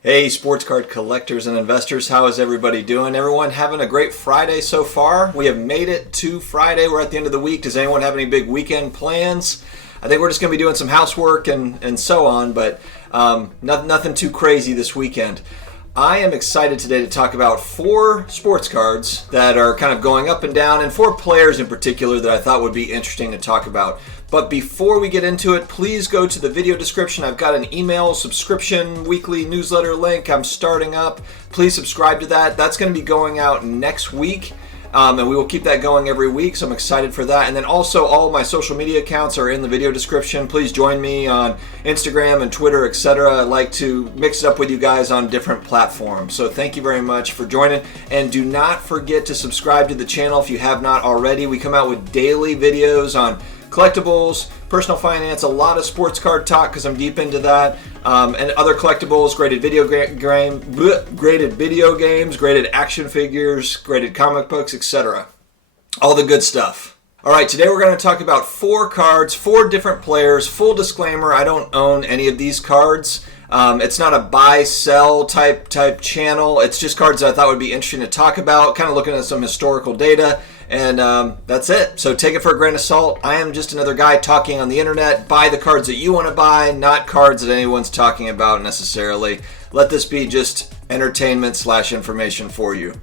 Hey, sports card collectors and investors, how is everybody doing? Everyone having a great Friday so far? We have made it to Friday. We're at the end of the week. Does anyone have any big weekend plans? I think we're just going to be doing some housework and so on, but nothing too crazy this weekend. I am excited today to talk about 4 sports cards that are kind of going up and down, and 4 players in particular that I thought would be interesting to talk about. But before we get into it, please go to the video description. I've got an email subscription weekly newsletter link I'm starting up. Please subscribe to that. That's going to be going out next week. And we will keep that going every week, so I'm excited for that. And then also all of my social media accounts are in the video description. Please join me on Instagram and Twitter, etc. I like to mix it up with you guys on different platforms. So thank you very much for joining. And do not forget to subscribe to the channel if you have not already. We come out with daily videos on collectibles, personal finance, a lot of sports card talk because I'm deep into that, and other collectibles, graded video games, graded action figures, graded comic books, etc. All the good stuff. All right, today we're going to talk about 4 cards, 4 different players. Full disclaimer, I don't own any of these cards. It's not a buy-sell type channel. It's just cards that I thought would be interesting to talk about, kind of looking at some historical data. And that's it. So take it for a grain of salt. I am just another guy talking on the internet. Buy the cards that you want to buy, not cards that anyone's talking about necessarily. Let this be just entertainment/information for you.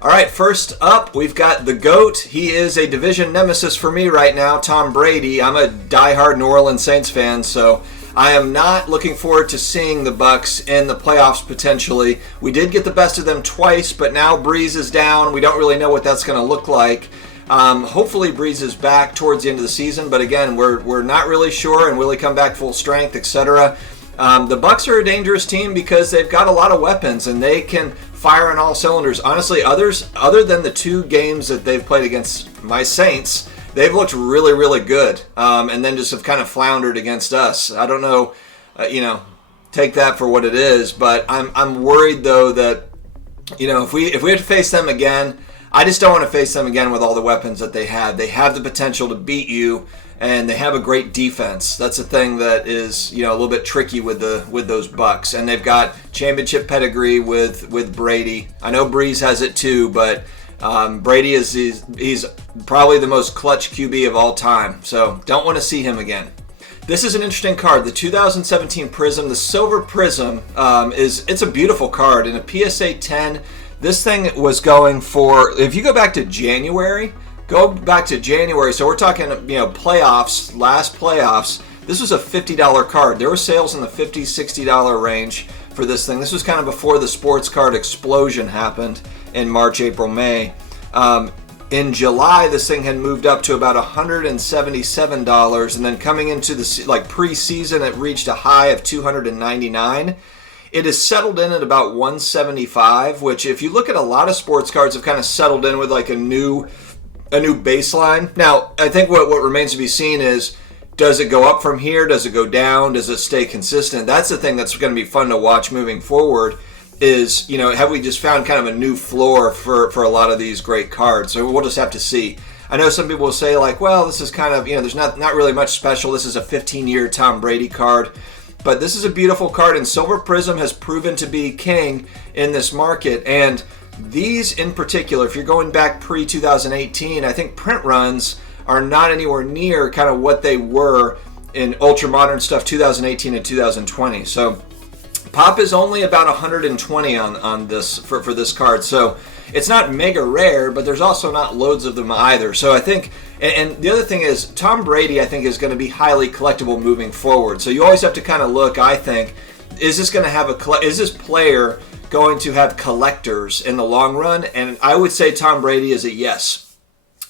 All right, first up, we've got the GOAT. He is a division nemesis for me right now, Tom Brady. I'm a diehard New Orleans Saints fan, so I am not looking forward to seeing the Bucs in the playoffs potentially. We did get the best of them twice, but now Breeze is down. We don't really know what that's going to look like. Hopefully Breeze is back towards the end of the season, but again, we're not really sure, and will he come back full strength, etc. The Bucs are a dangerous team because they've got a lot of weapons, and they can fire on all cylinders. Honestly, other than the 2 games that they've played against my Saints, they've looked really, really good, and then just have kind of floundered against us. I don't know, take that for what it is, but I'm worried though that, if we have to face them again, I just don't want to face them again with all the weapons that they have. They have the potential to beat you, and they have a great defense. That's a thing that is, a little bit tricky with those Bucs, and they've got championship pedigree with Brady. I know Breeze has it too, but Brady he's probably the most clutch QB of all time, so don't want to see him again. This is an interesting card, the 2017 Prism, the Silver Prism. It's a beautiful card. In a PSA 10, this thing was going for, if you go back to January, so we're talking playoffs, last playoffs. This was a $50 card. There were sales in the $50, $60 range for this thing. This was kind of before the sports card explosion happened in March, April, May. In July, this thing had moved up to about $177, and then coming into the preseason, it reached a high of $299. It has settled in at about $175, which, if you look at a lot of sports cards, have kind of settled in with a new baseline. Now, I think what remains to be seen is, does it go up from here? Does it go down? Does it stay consistent? That's the thing that's going to be fun to watch moving forward. Is, have we just found kind of a new floor for a lot of these great cards? So we'll just have to see. I know some people will say well, this is kind of, there's not really much special. This is a 15-year Tom Brady card. But this is a beautiful card, and Silver Prism has proven to be king in this market. And these in particular, if you're going back pre-2018, I think print runs are not anywhere near kind of what they were in ultra-modern stuff 2018 and 2020. So Pop is only about 120 on this for this card, so it's not mega rare, but there's also not loads of them either. So I think, and the other thing is, Tom Brady, I think, is going to be highly collectible moving forward. So you always have to kind of look, I think, is this player going to have collectors in the long run? And I would say Tom Brady is a yes.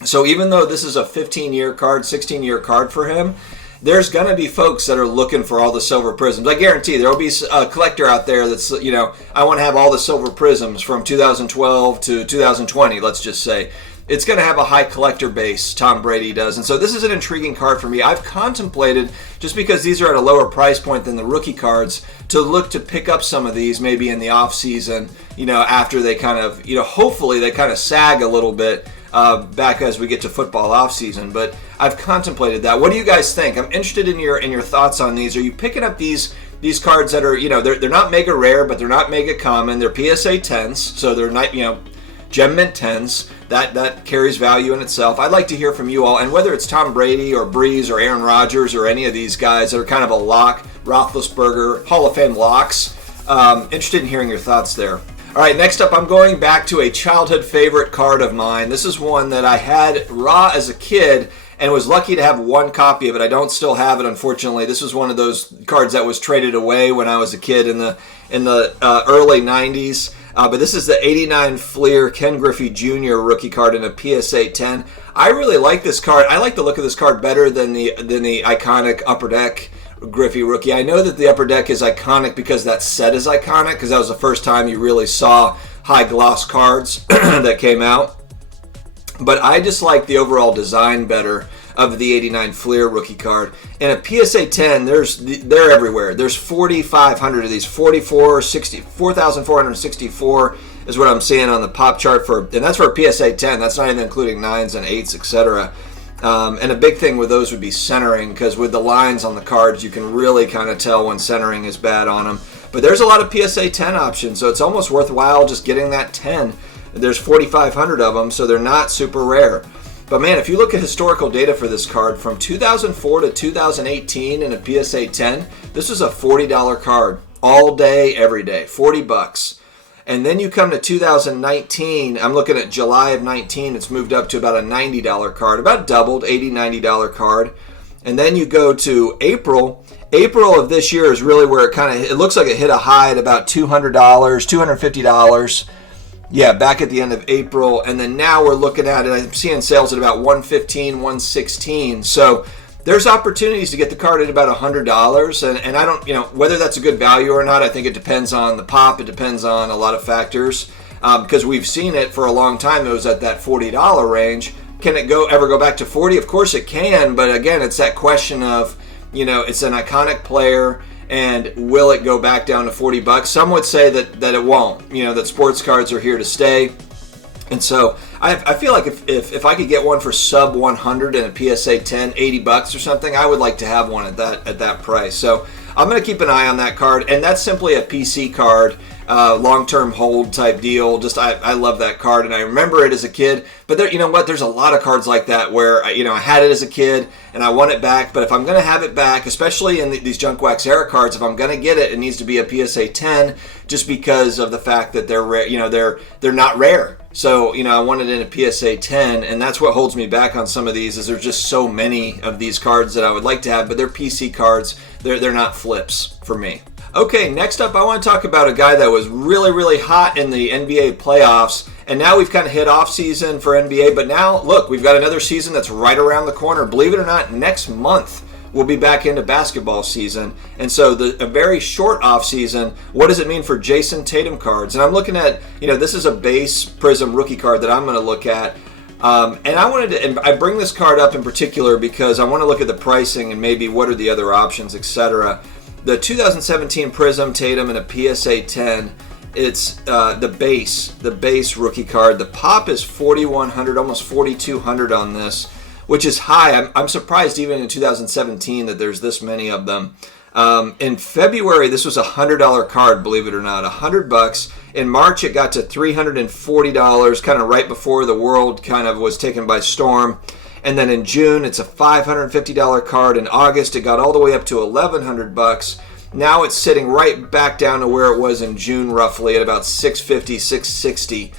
So even though this is a 15-year card, 16-year card for him, there's going to be folks that are looking for all the Silver Prisms. I guarantee there will be a collector out there that's, I want to have all the Silver Prisms from 2012 to 2020, let's just say. It's going to have a high collector base, Tom Brady does. And so this is an intriguing card for me. I've contemplated, just because these are at a lower price point than the rookie cards, to look to pick up some of these maybe in the off season, after they kind of, hopefully they kind of sag a little bit back as we get to football off season. But I've contemplated that. What do you guys think? I'm interested in your thoughts on these. Are you picking up these these cards that are, they're not mega rare, but they're not mega common. They're PSA 10s, so they're not, Gem Mint 10s. That carries value in itself. I'd like to hear from you all, and whether it's Tom Brady or Breeze or Aaron Rodgers or any of these guys that are kind of a lock, Roethlisberger, Hall of Fame locks, interested in hearing your thoughts there. All right, next up, I'm going back to a childhood favorite card of mine. This is one that I had raw as a kid and was lucky to have one copy of it. I don't still have it, unfortunately. This was one of those cards that was traded away when I was a kid in the early 90s. But this is the 89 Fleer Ken Griffey Jr. rookie card in a PSA 10. I really like this card. I like the look of this card better than the iconic Upper Deck Griffey rookie. I know that the Upper Deck is iconic because that set is iconic, because that was the first time you really saw high gloss cards that came out. But I just like the overall design better of the 89 Fleer rookie card. In a PSA 10, they're everywhere. There's 4,500 of these. 4,464 is what I'm seeing on the pop chart and that's for a PSA 10. That's not even including 9s and 8s, etc. And a big thing with those would be centering, because with the lines on the cards, you can really kind of tell when centering is bad on them. But there's a lot of PSA 10 options, so it's almost worthwhile just getting that 10. There's 4,500 of them, so they're not super rare. But man, if you look at historical data for this card, from 2004 to 2018 in a PSA 10, this was a $40 card. All day, every day. $40. And then you come to 2019, I'm looking at July of 19, it's moved up to about a $90 card, about doubled, $80, $90 card. And then you go to April. April of this year is really where it looks like it hit a high at about $200, $250. Yeah, back at the end of April, and then now we're looking at it, I'm seeing sales at about $115, $116. So there's opportunities to get the card at about $100, and I don't, whether that's a good value or not, I think it depends on the pop, it depends on a lot of factors, because we've seen it for a long time. It was at that $40 range. Can it ever go back to 40? Of course it can, but again, it's that question of, it's an iconic player, and will it go back down to $40? Some would say that it won't. That sports cards are here to stay. And so I feel like if I could get one for sub 100 in a PSA 10, $80 or something, I would like to have one at that price. So I'm going to keep an eye on that card, and that's simply a PC card, long-term hold type deal. Just I love that card, and I remember it as a kid. But there, there's a lot of cards like that where I had it as a kid and I want it back. But if I'm going to have it back, especially in these Junk Wax era cards, if I'm going to get it, it needs to be a PSA 10, just because of the fact that they're rare. They're not rare. So, I want it in a PSA 10, and that's what holds me back on some of these, is there's just so many of these cards that I would like to have, but they're PC cards. They're not flips for me. Okay, next up, I want to talk about a guy that was really, really hot in the NBA playoffs, and now we've kind of hit off season for NBA, but now, look, we've got another season that's right around the corner. Believe it or not, next month, we'll be back into basketball season. And so a very short off season, what does it mean for Jason Tatum cards? And I'm looking at, this is a base Prism rookie card that I'm going to look at. And I bring this card up in particular because I want to look at the pricing and maybe what are the other options, etc. The 2017 Prism Tatum in a PSA 10, it's the base rookie card. The pop is 4,100, almost 4,200 on this, which is high. I'm surprised even in 2017 that there's this many of them. In February, this was a $100 card, believe it or not, $100. In March, it got to $340, kind of right before the world kind of was taken by storm. And then in June, it's a $550 card. In August, it got all the way up to $1,100. Now it's sitting right back down to where it was in June, roughly at about $650, $660.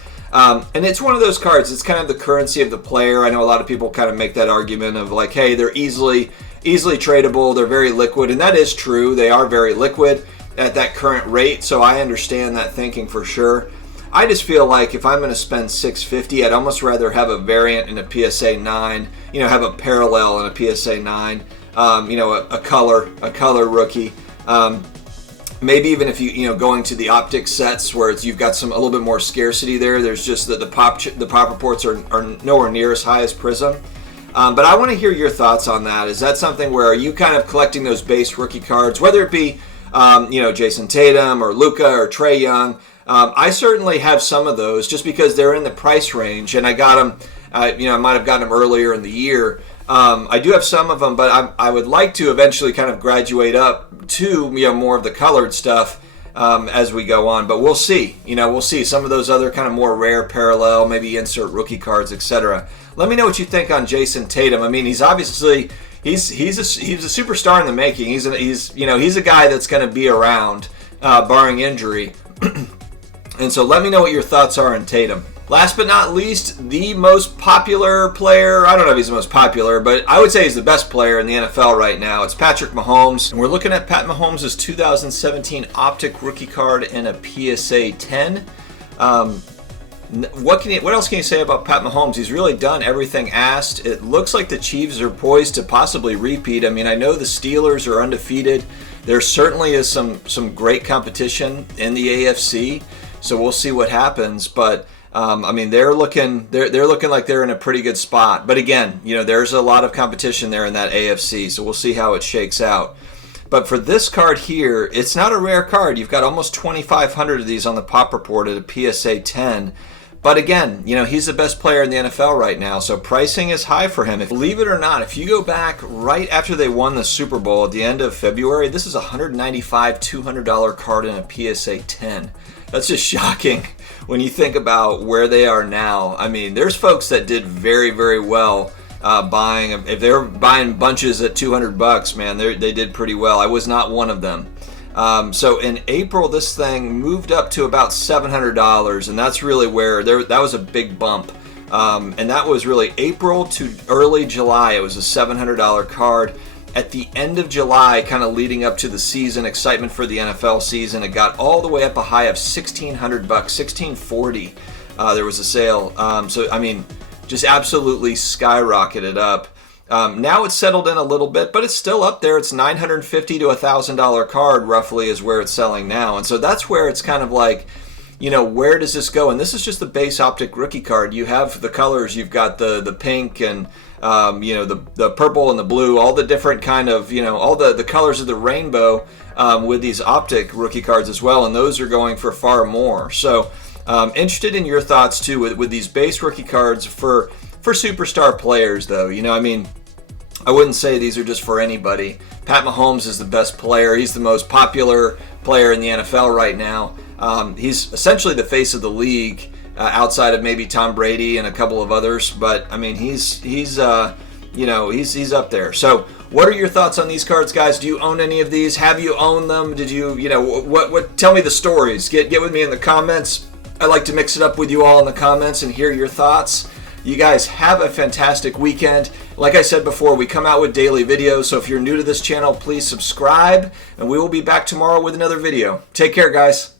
And it's one of those cards, it's kind of the currency of the player. I know a lot of people kind of make that argument of like, hey, they're easily tradable, they're very liquid, and that is true. They are very liquid at that current rate, so I understand that thinking for sure. I just feel like if I'm going to spend $650, I'd almost rather have a variant in a PSA 9, have a parallel in a PSA 9, a color rookie. Maybe even if you going to the optic sets where you've got a little bit more scarcity there. There's just that the pop reports are nowhere near as high as Prism. But I want to hear your thoughts on that. Is that something where are you kind of collecting those base rookie cards, whether it be Jason Tatum or Luka or Trae Young? I certainly have some of those just because they're in the price range, and I got them. I might have gotten them earlier in the year. I do have some of them, but I would like to eventually kind of graduate up to more of the colored stuff as we go on. But we'll see. We'll see some of those other kind of more rare parallel, maybe insert rookie cards, etc. Let me know what you think on Jason Tatum. I mean, he's obviously he's a superstar in the making. He's a guy that's going to be around, barring injury. And so let me know what your thoughts are on Tatum. Last but not least, the most popular player, I don't know if he's the most popular, but I would say he's the best player in the NFL right now. It's Patrick Mahomes. And we're looking at Pat Mahomes' 2017 Optic rookie card in a PSA 10. What else can you say about Pat Mahomes? He's really done everything asked. It looks like the Chiefs are poised to possibly repeat. I mean, I know the Steelers are undefeated. There certainly is some great competition in the AFC, so we'll see what happens. But I mean, they're looking like they're in a pretty good spot. But again, there's a lot of competition there in that AFC, so we'll see how it shakes out. But for this card here, it's not a rare card. You've got almost 2,500 of these on the Pop Report at a PSA 10. But again, he's the best player in the NFL right now, so pricing is high for him. Believe it or not, if you go back right after they won the Super Bowl at the end of February, this is a $195, $200 card in a PSA 10. That's just shocking when you think about where they are now. I mean, there's folks that did very, very well buying. If they were buying bunches at $200, man, they did pretty well. I was not one of them. So in April, this thing moved up to about $700, and that's really where that was a big bump. And that was really April to early July. It was a $700 card. At the end of July, kind of leading up to the season, excitement for the NFL season, it got all the way up a high of $1,600, $1,640. There was a sale. So I mean, just absolutely skyrocketed up. Now it's settled in a little bit, but it's still up there. It's $950 to $1,000 card roughly is where it's selling now. And so that's where it's kind of like, where does this go? And this is just the base Optic rookie card. You have the colors. You've got the pink and, the purple and the blue, all the different kind of, all the colors of the rainbow with these Optic rookie cards as well. And those are going for far more. So interested in your thoughts too with these base rookie cards for superstar players though. I mean, I wouldn't say these are just for anybody. Pat Mahomes is the best player. He's the most popular player in the NFL right now. He's essentially the face of the league outside of maybe Tom Brady and a couple of others. But I mean, he's up there. So what are your thoughts on these cards, guys? Do you own any of these? Have you owned them? Did you, what? Tell me the stories. Get with me in the comments. I like to mix it up with you all in the comments and hear your thoughts. You guys have a fantastic weekend. Like I said before, we come out with daily videos, so if you're new to this channel, please subscribe, and we will be back tomorrow with another video. Take care, guys.